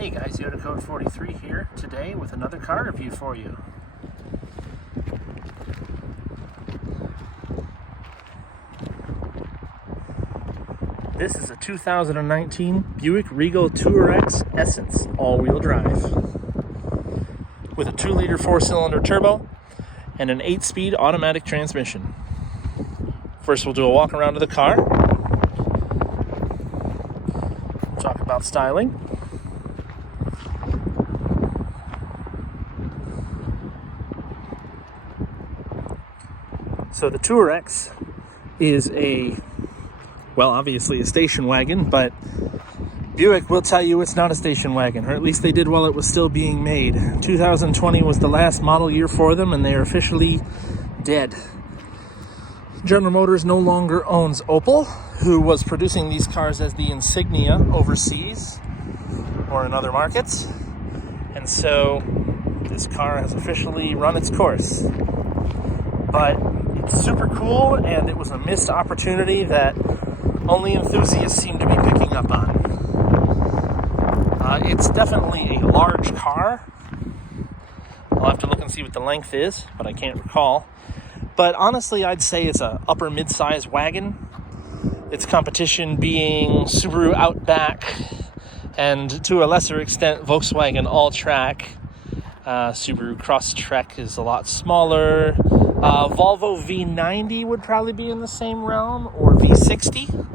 Hey guys, Yoda Code 43 here today with another car review for you. This is a 2019 Buick Regal TourX Essence all-wheel drive with a 2-liter 4-cylinder turbo and an 8-speed automatic transmission. First we'll do a walk around of the car, talk about styling. So the TourX is obviously a station wagon, but Buick will tell you it's not a station wagon, or at least they did while it was still being made. 2020 was the last model year for them, and they are officially dead. General Motors no longer owns Opel, who was producing these cars as the insignia overseas or in other markets, and so this car has officially run its course. But it's super cool, and it was a missed opportunity that only enthusiasts seem to be picking up on. It's definitely a large car. I'll have to look and see what the length is, but I can't recall. But honestly, I'd say it's an upper mid-size wagon. Its competition being Subaru Outback and, to a lesser extent, Volkswagen All-Track. Subaru Crosstrek is a lot smaller. Volvo V90 would probably be in the same realm, or V60.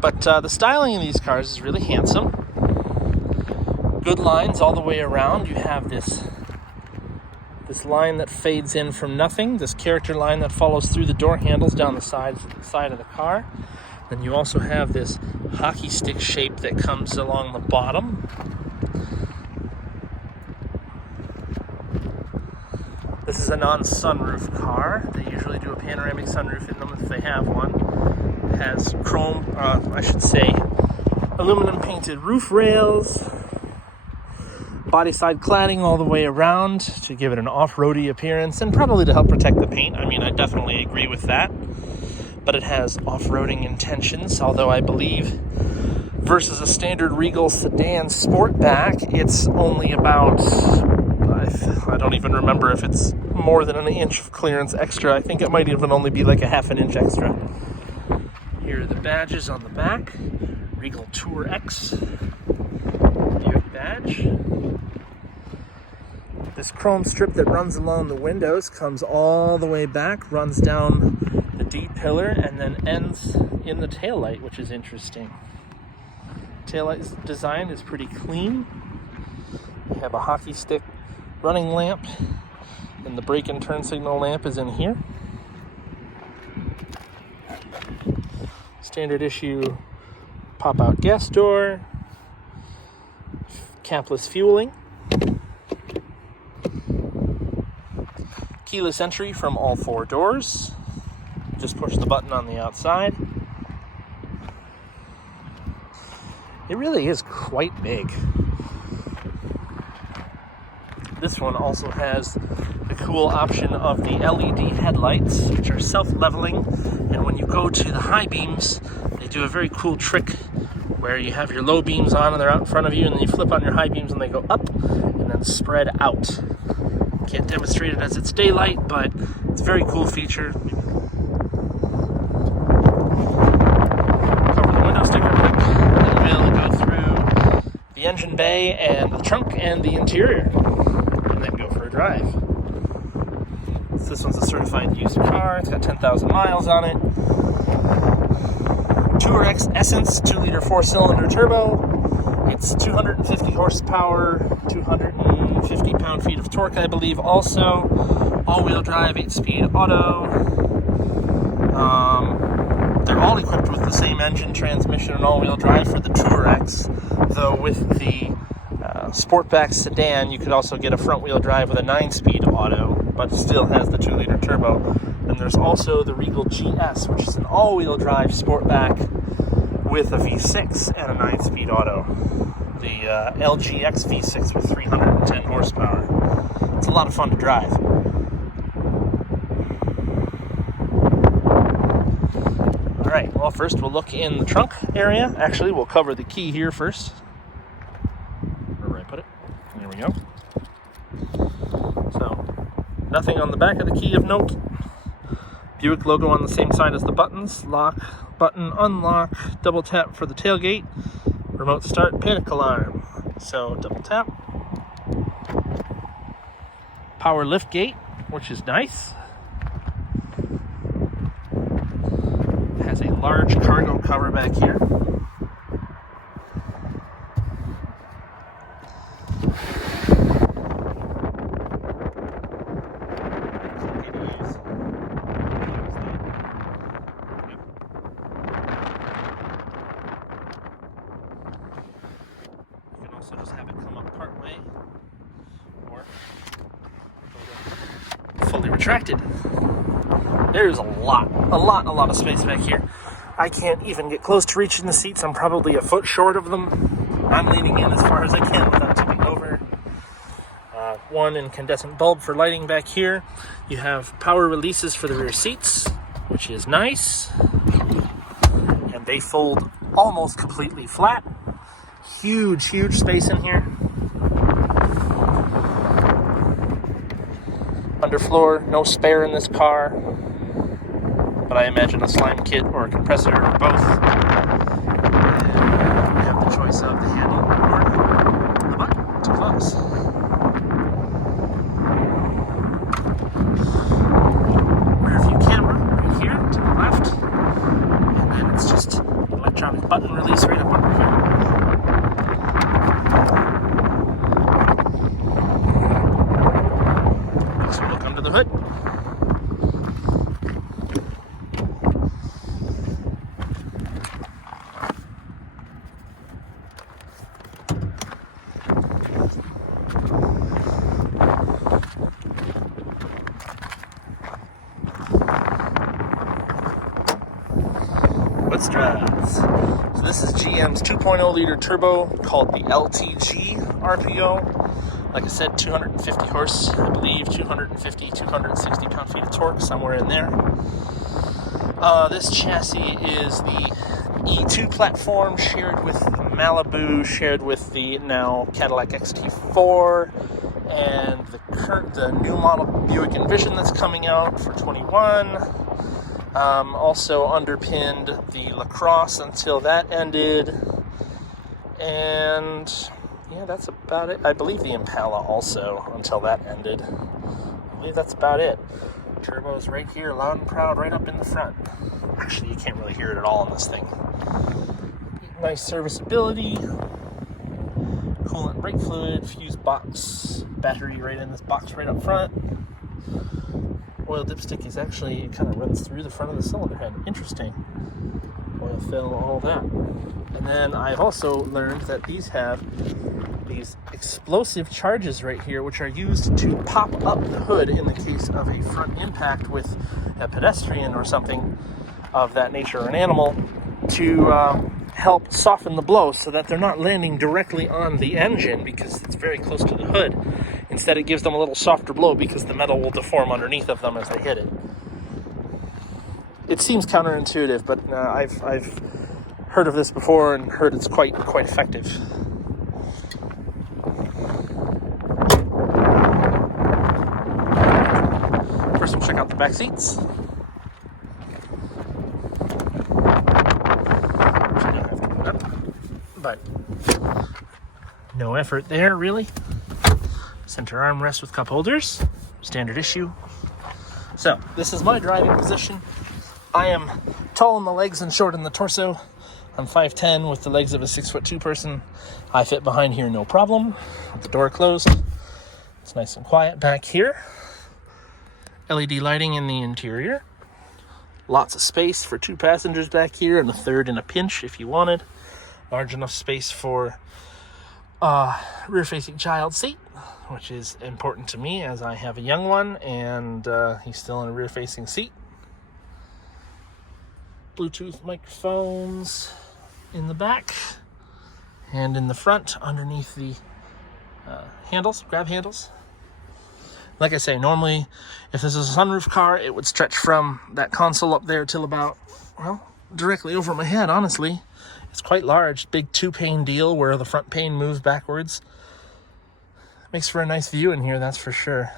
But the styling in these cars is really handsome. Good lines all the way around. You have this line that fades in from nothing, this character line that follows through the door handles down the side of the car. Then you also have this hockey stick shape that comes along the bottom. This is a non-sunroof car. They usually do a panoramic sunroof in them if they have one. It has aluminum painted roof rails, body side cladding all the way around to give it an off-roady appearance and probably to help protect the paint. I mean, I definitely agree with that. But it has off-roading intentions, although I believe versus a standard Regal sedan Sportback, it's only about, I don't even remember if it's more than an inch of clearance extra. I think it might even only be like a half an inch extra. Here are the badges on the back. Regal TourX Buick badge. This chrome strip that runs along the windows comes all the way back, runs down the D-pillar, and then ends in the taillight, which is interesting. Taillight design is pretty clean. We have a hockey stick running lamp, and the brake and turn signal lamp is in here. Standard issue pop-out gas door, capless fueling, keyless entry from all 4 doors. Just push the button on the outside. It really is quite big. This one also has the cool option of the LED headlights, which are self-leveling, and when you go to the high beams, they do a very cool trick where you have your low beams on and they're out in front of you, and then you flip on your high beams and they go up and then spread out. Can't demonstrate it as it's daylight, but it's a very cool feature. Cover the window sticker quick, and we'll go through the engine bay and the trunk and the interior, and then go for a drive. So this one's a certified used car. It's got 10,000 miles on it. TourX Essence 2-liter 4-cylinder turbo. It's 250 horsepower, 250 pound-feet of torque, I believe, also. All-wheel drive, 8-speed auto. They're all equipped with the same engine, transmission, and all-wheel drive for the TourX, though with the Sportback sedan, you could also get a front-wheel drive with a 9-speed auto, but still has the 2-liter turbo. And there's also the Regal GS, which is an all-wheel drive Sportback with a V6 and a 9-speed auto. The LGX V6 with 310 horsepower. It's a lot of fun to drive. right, well, first we'll look in the trunk area. Actually, we'll cover the key here first. Where I put it. There we go. So, nothing on the back of the key of note. Buick logo on the same side as the buttons. Lock, button, unlock, double tap for the tailgate. Remote start, panic alarm. So, double tap. Power lift gate, which is nice. Has a large cargo cover back here. You can also just have it come up part way or fully retracted. There's a lot of space back here. I can't even get close to reaching the seats. I'm probably a foot short of them. I'm leaning in as far as I can without tipping over. One incandescent bulb for lighting back here. You have power releases for the rear seats, which is nice. And they fold almost completely flat. Huge space in here. Underfloor, no spare in this car. But I imagine a slime kit or a compressor or both. And we have the choice of the handle or the button to close. Rear view camera right here to the left. And then it's just electronic button release right up under here. So look under the hood. Let's drive. So this is GM's 2.0 liter turbo called the LTG RPO. Like I said, 250 horse, I believe, 250, 260 pound-feet of torque, somewhere in there. This chassis is the E2 platform shared with the Malibu, shared with the now Cadillac XT4, and the new model Buick Envision that's coming out for 21. Also underpinned the LaCrosse until that ended. And yeah, that's about it. I believe the Impala also until that ended. I believe that's about it. Turbo's right here, loud and proud, right up in the front. Actually, you can't really hear it at all on this thing. Nice serviceability. Coolant brake fluid, fuse box, battery right in this box right up front. Oil dipstick is actually, it kind of runs through the front of the cylinder head. Interesting. Oil fill, all that. And then I've also learned that these have these explosive charges right here, which are used to pop up the hood in the case of a front impact with a pedestrian or something of that nature, or an animal, to help soften the blow so that they're not landing directly on the engine because it's very close to the hood. Instead, it gives them a little softer blow because the metal will deform underneath of them as they hit it. It seems counterintuitive, but I've heard of this before and heard it's quite effective. First, we'll check out the back seats. But no effort there, really. Center armrest with cup holders, standard issue. So this is my driving position. I am tall in the legs and short in the torso. I'm 5'10" with the legs of a 6'2" person. I fit behind here no problem. With the door closed. It's nice and quiet back here. LED lighting in the interior. Lots of space for 2 passengers back here and a third in a pinch if you wanted. Large enough space for rear-facing child seat, which is important to me as I have a young one and he's still in a rear-facing seat. Bluetooth microphones in the back and in the front underneath the handles, grab handles. Like I say, normally if this is a sunroof car, it would stretch from that console up there till about, well, directly over my head, honestly. It's quite large, big 2-pane deal where the front pane moves backwards. Makes for a nice view in here, that's for sure.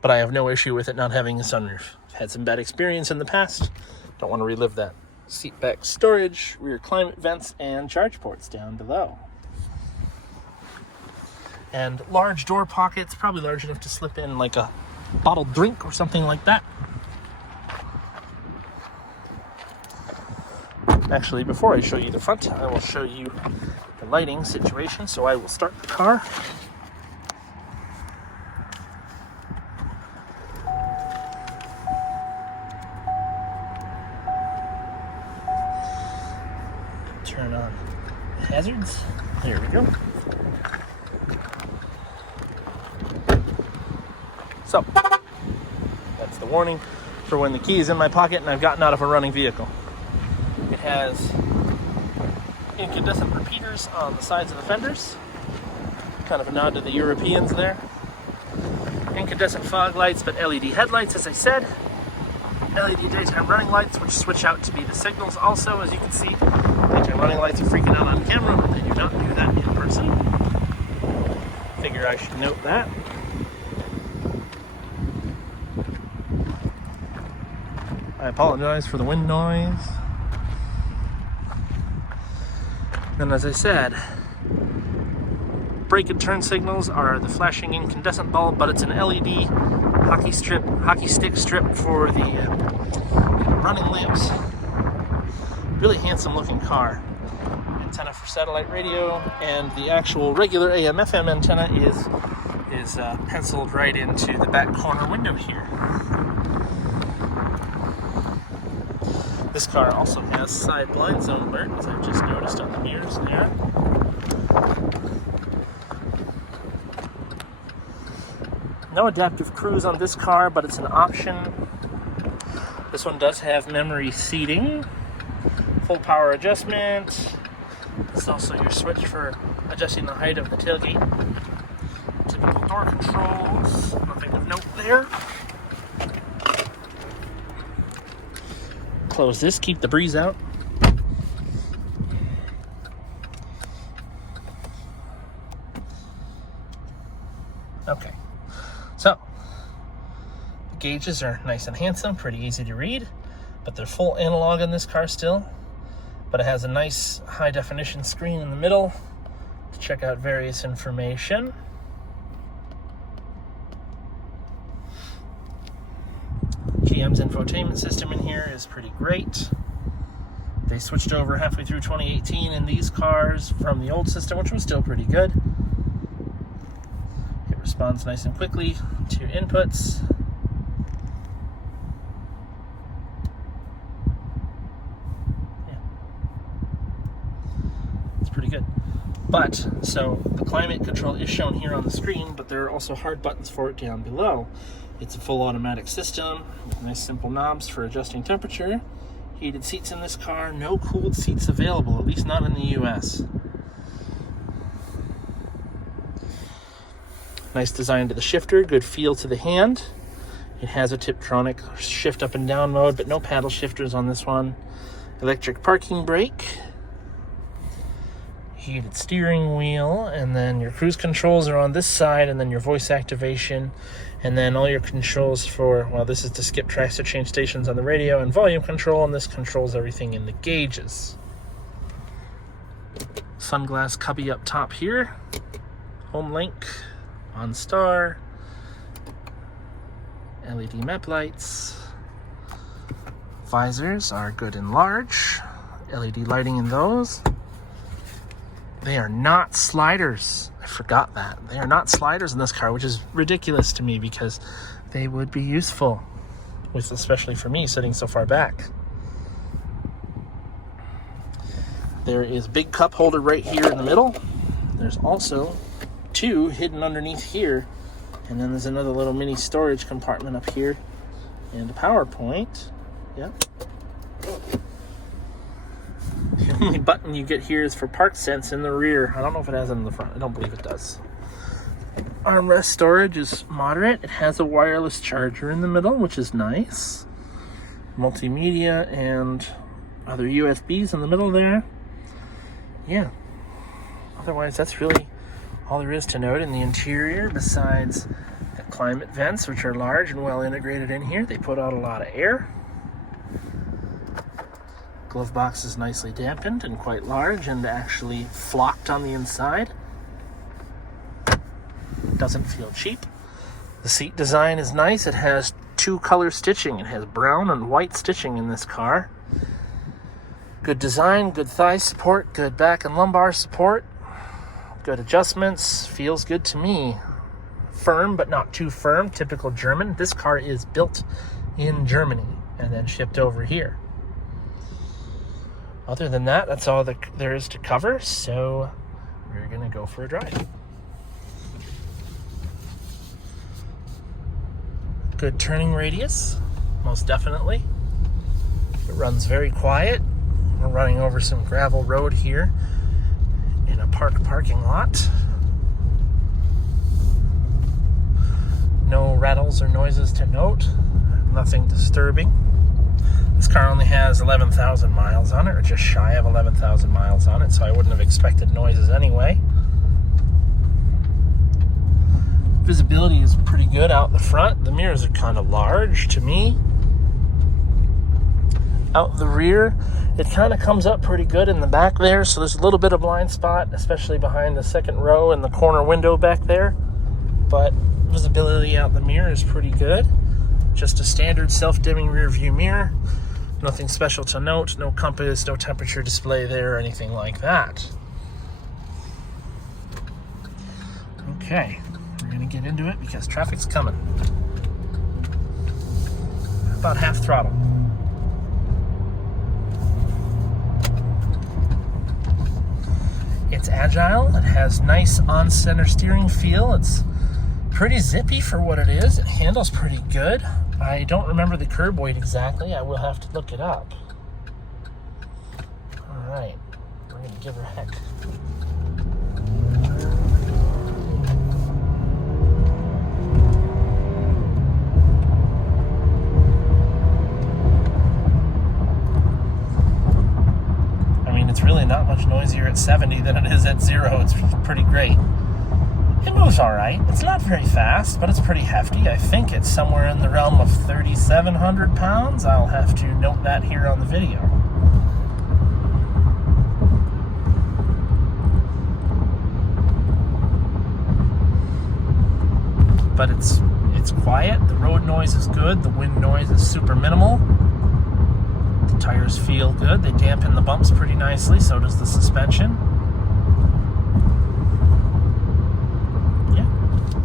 But I have no issue with it not having a sunroof. I've had some bad experience in the past. Don't want to relive that. Seat back storage, rear climate vents, and charge ports down below. And large door pockets, probably large enough to slip in like a bottled drink or something like that. Actually, before I show you the front, I will show you the lighting situation. So I will start the car. Turn on the hazards. There we go. So, that's the warning for when the key is in my pocket and I've gotten out of a running vehicle. It has incandescent repeaters on the sides of the fenders. Kind of a nod to the Europeans there. Incandescent fog lights, but LED headlights, as I said. LED daytime running lights, which switch out to be the signals also, as you can see. Daytime running lights are freaking out on camera, but they do not do that in person. Figure I should note that. I apologize for the wind noise. And as I said, brake and turn signals are the flashing incandescent bulb, but it's an LED hockey stick strip for the running lamps. Really handsome looking car. Antenna for satellite radio, and the actual regular AM/FM antenna is penciled right into the back corner window here. This car also has side blind zone alert, as I've just noticed on the mirrors there. No adaptive cruise on this car, but it's an option. This one does have memory seating, full power adjustment. It's also your switch for adjusting the height of the tailgate. Typical door controls, nothing of note there. Close this, keep the breeze out. Okay, so the gauges are nice and handsome, pretty easy to read, but they're full analog in this car still. But it has a nice high definition screen in the middle to check out various information. GM's infotainment system in here is pretty great. They switched over halfway through 2018 in these cars from the old system, which was still pretty good. It responds nice and quickly to inputs. Yeah. It's pretty good. But, so the climate control is shown here on the screen, but there are also hard buttons for it down below. It's a full automatic system with nice simple knobs for adjusting temperature. Heated seats in this car, no cooled seats available, at least not in the US. Nice design to the shifter, good feel to the hand. It has a Tiptronic shift up and down mode, but no paddle shifters on this one. Electric parking brake. Heated steering wheel, and then your cruise controls are on this side, and then your voice activation, and then all your controls for, well, this is to skip tracks to change stations on the radio, and volume control, and this controls everything in the gauges. Sunglass cubby up top here. Home link, OnStar, LED map lights. Visors are good and large. LED lighting in those. They are not sliders. I forgot that. They are not sliders in this car, which is ridiculous to me because they would be useful, with especially for me sitting so far back. There is a big cup holder right here in the middle. There's also two hidden underneath here. And then there's another little mini storage compartment up here. And a power point. Yep. The only button you get here is for park sense in the rear. I don't know if it has it in the front. I don't believe it does. Armrest storage is moderate. It has a wireless charger in the middle, which is nice. Multimedia and Other USBs in the middle there. Yeah. Otherwise, that's really all there is to note in the interior, besides the climate vents, which are large and well integrated in here. They put out a lot of air. Glove box is nicely dampened and quite large and actually flocked on the inside. Doesn't feel cheap. The seat design is nice. It has two color stitching. It has brown and white stitching in this car. Good design, good thigh support, good back and lumbar support, good adjustments, feels good to me. Firm, but not too firm, typical German. This car is built in Germany and then shipped over here. Other than that, that's all there is to cover, so we're gonna go for a drive. Good turning radius, most definitely. It runs very quiet. We're running over some gravel road here in a parking lot. No rattles or noises to note. Nothing disturbing. This car only has 11,000 miles on it, or just shy of 11,000 miles on it, so I wouldn't have expected noises anyway. Visibility is pretty good out the front. The mirrors are kind of large to me. Out the rear, it kind of comes up pretty good in the back there, so there's a little bit of blind spot, especially behind the second row and the corner window back there. But visibility out the mirror is pretty good. Just a standard self-dimming rear view mirror. Nothing special to note, no compass, no temperature display there or anything like that. Okay, we're gonna get into it because traffic's coming. About half throttle. It's agile, it has nice on-center steering feel, it's pretty zippy for what it is, it handles pretty good. I don't remember the curb weight exactly, I will have to look it up. Alright, we're going to give her a heck. It's really not much noisier at 70 than it is at 0. It's pretty great. It moves all right. It's not very fast, but it's pretty hefty. I think it's somewhere in the realm of 3,700 pounds. I'll have to note that here on the video. But it's quiet. The road noise is good. The wind noise is super minimal. Tires feel good. They dampen the bumps pretty nicely, so does the suspension. Yeah.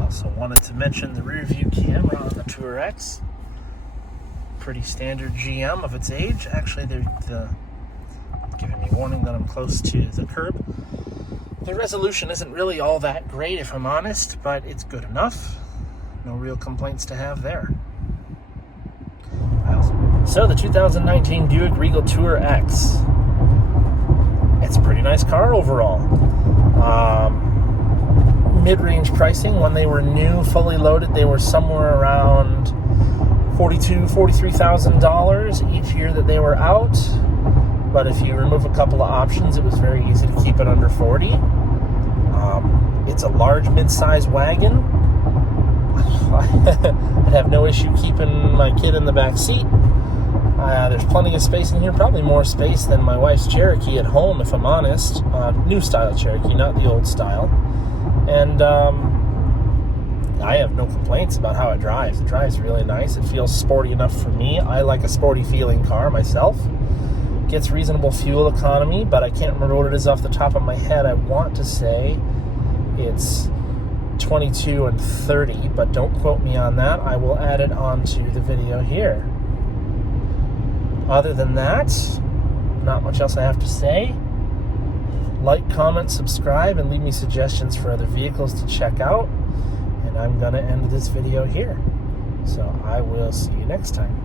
Also wanted to mention the rear view camera on the TourX. Pretty standard GM of its age. Actually, they're giving me warning that I'm close to the curb. The resolution isn't really all that great, if I'm honest, but it's good enough. No real complaints to have there. So the 2019 Buick Regal TourX. It's a pretty nice car overall. Mid-range pricing, when they were new, fully loaded, they were somewhere around $42,000, $43,000 each year that they were out. But if you remove a couple of options, it was very easy to keep it under 40. It's a large mid-size wagon. I'd have no issue keeping my kid in the back seat. There's plenty of space in here, probably more space than my wife's Cherokee at home, if I'm honest. New style Cherokee, not the old style. And I have no complaints about how it drives. It drives really nice. It feels sporty enough for me. I like a sporty feeling car myself. Gets reasonable fuel economy, but I can't remember what it is off the top of my head. I want to say it's 22 and 30, but don't quote me on that. I will add it onto the video here. Other than that, not much else I have to say. Like, comment, subscribe, and leave me suggestions for other vehicles to check out. And I'm going to end this video here. So I will see you next time.